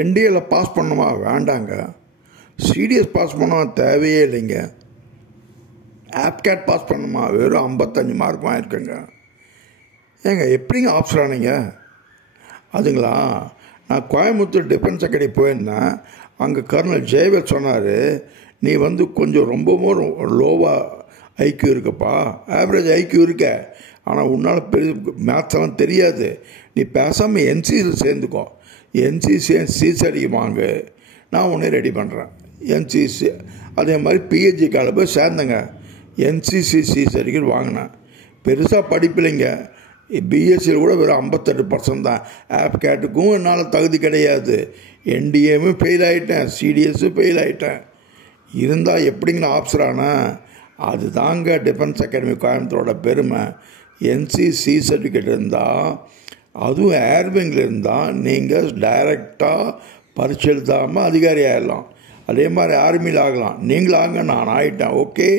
என்டிஏல pass பண்ணுமா வேண்டாங்க. CTS pass பண்ணுமா தேவையே இல்லைங்க. ஆப்கேட் பாஸ் பண்ணுமா வெறும் 55 மார்க் வாங்கியிருக்குங்க. ஏங்க எப்படிங்க ஆப்ஷன் ஆனீங்க? அதுங்களா, நான் கோயம்புத்தூர் டிஃபென்ஸ் அகாடமி போயிருந்தேன். அங்கே கர்னல் ஜெயவேல் சொன்னார், நீ கொஞ்சம் ரொம்பவும் லோவாக ஐக்யூ இருக்குப்பா, ஆவரேஜ் ஐக்யூ இருக்க, ஆனால் உன்னால் பெரிய மேத்ஸ் எல்லாம் தெரியாது, நீ பேசாமல் என்சிசியில் சேர்ந்துக்கோ, என்சிசி சிசரி வாங்க, நான் உன்னை ரெடி பண்ணுறேன். என்சிசி அதே மாதிரி பிஹெச்டி கால போய் சேர்ந்தேங்க. என்சிசி சிசரிக்கு வாங்கினேன். பெருசாக படிப்பில்லைங்க. பிஎஸ்சியில் கூட வெறும் 58% தான். ஆப்கேட்டுக்கும் என்னால் தகுதி கிடையாது. என்டிஏவும் ஃபெயில் ஆகிட்டேன், சிடிஎஸும் ஃபெயில் ஆகிட்டேன். இருந்தால் எப்படிங்க ஆப்ஷன் ஆனால்? அது தாங்க டிஃபென்ஸ் அகாடமி கோயம்புத்தூரோட பெருமை. என்சிசி சர்டிஃபிகேட் இருந்தால், அதுவும் ஏர்விங்கில் இருந்தால், நீங்கள் டைரெக்டாக பரிட்சை எழுதாமல் அதிகாரி ஆகிடலாம். அதே மாதிரி ஆர்மியில் ஆகலாம். நீங்களும் ஆங்க, நான் ஆகிட்டேன். ஓகே.